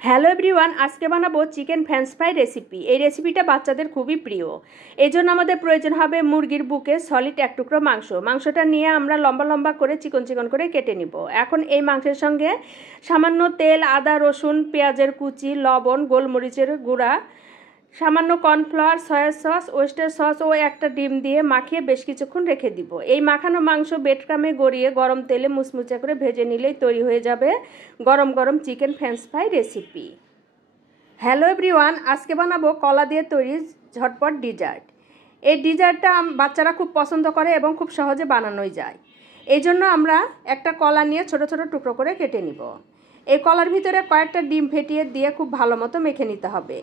Hello everyone, আজকে বানাবো chicken French fry recipe. এই রেসিপিটা বাচ্চাদের খুবই প্রিয়। এই জন্য আমাদের প্রয়োজন হবে মুরগির বুকে সলিড এক টুকরো মাংসটা নিয়ে আমরা লম্বা লম্বা করে চিকন চিকন করে কেটে নিব। এখন এই মাংসের সঙ্গে সামান্য তেল, আদা, রসুন, পেঁয়াজের কুচি, লবণ, গোলমরিচের গুঁড়া, সামান্য cornflour, soya sauce, oyster sauce ও একটা ডিম দিয়ে মাখিয়ে বেশ কিছুক্ষণ রেখে দিব। এই মাখানো মাংস বেডক্রামে গড়িয়ে গরম তেলে মুচমুচে করে ভেজে নিলেই তৈরি হয়ে যাবে গরম গরম chicken French fry recipe. Hello everyone, আজকে বানাবো কলা দিয়ে তৈরি ঝটপট ডিজার্ট। এই ডিজার্টটা বাচ্চারা খুব পছন্দ করে এবং খুব সহজে বানানোই যায়। এই জন্য আমরা একটা কলা নিয়ে ছোট ছোট টুকরো করে কেটে নিব। এই কলার ভিতরে কয়েকটা ডিম ফেটিয়ে দিয়ে খুব ভালো মতো মেখে নিতে হবে।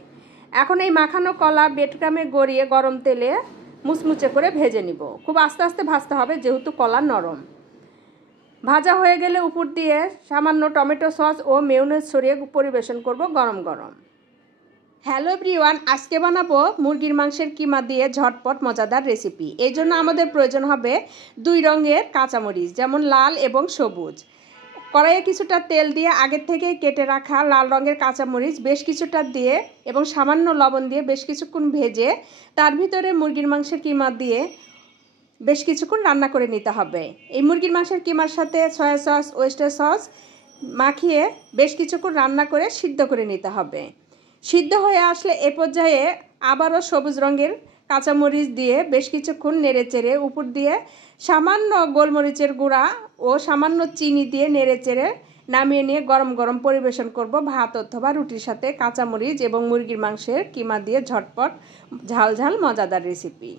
এখন এই মাখানো কলা বেডক্রামে গড়িয়ে গরম তেলে মুচমুচে করে ভেজে নিব। খুব আস্তে আস্তে ভাজতে হবে যেহেতু কলা নরম। ভাজা হয়ে গেলে উপর দিয়ে সামান্য টমেটো সস ও মেয়োনেজ ছড়িয়ে পরিবেশন করব গরম গরম। হ্যালো এভরিওয়ান, আজকে বানাবো মুরগির মাংসের কিমা দিয়ে ঝটপট মজাদার রেসিপি। এই জন্য আমাদের প্রয়োজন হবে 2 রঙের কাঁচামরিচ, যেমন লাল এবং সবুজ। কড়াইয়ে কিছুটা তেল দিয়ে আগের থেকে কেটে রাখা লাল রঙের কাঁচামরিচ বেশ কিছুটা দিয়ে এবং সামান্য লবণ দিয়ে বেশ কিছুক্ষণ ভেজে তার ভিতরে মুরগির মাংসের কিমা দিয়ে বেশ কিছুক্ষণ রান্না করে নিতে হবে। এই মুরগির মাংসের কিমার সাথে সয়া সস, ওয়েস্টার সস মাখিয়ে বেশ কিছুক্ষণ রান্না করে সিদ্ধ করে নিতে হবে। সিদ্ধ হয়ে আসলে এ পর্যায়ে আবারও সবুজ রঙের কাঁচামরিচ দিয়ে বেশ কিছুক্ষণ নেড়েচেড়ে উপর দিয়ে সামান্য গোলমরিচের গুঁড়া ও সামান্য চিনি দিয়ে নেড়েচেড়ে নামিয়ে নিয়ে গরম গরম পরিবেশন করব ভাত অথবা রুটির সাথে কাঁচামরিচ এবং মুরগির মাংসের কিমা দিয়ে ঝটপট ঝাল ঝাল মজাদার রেসিপি।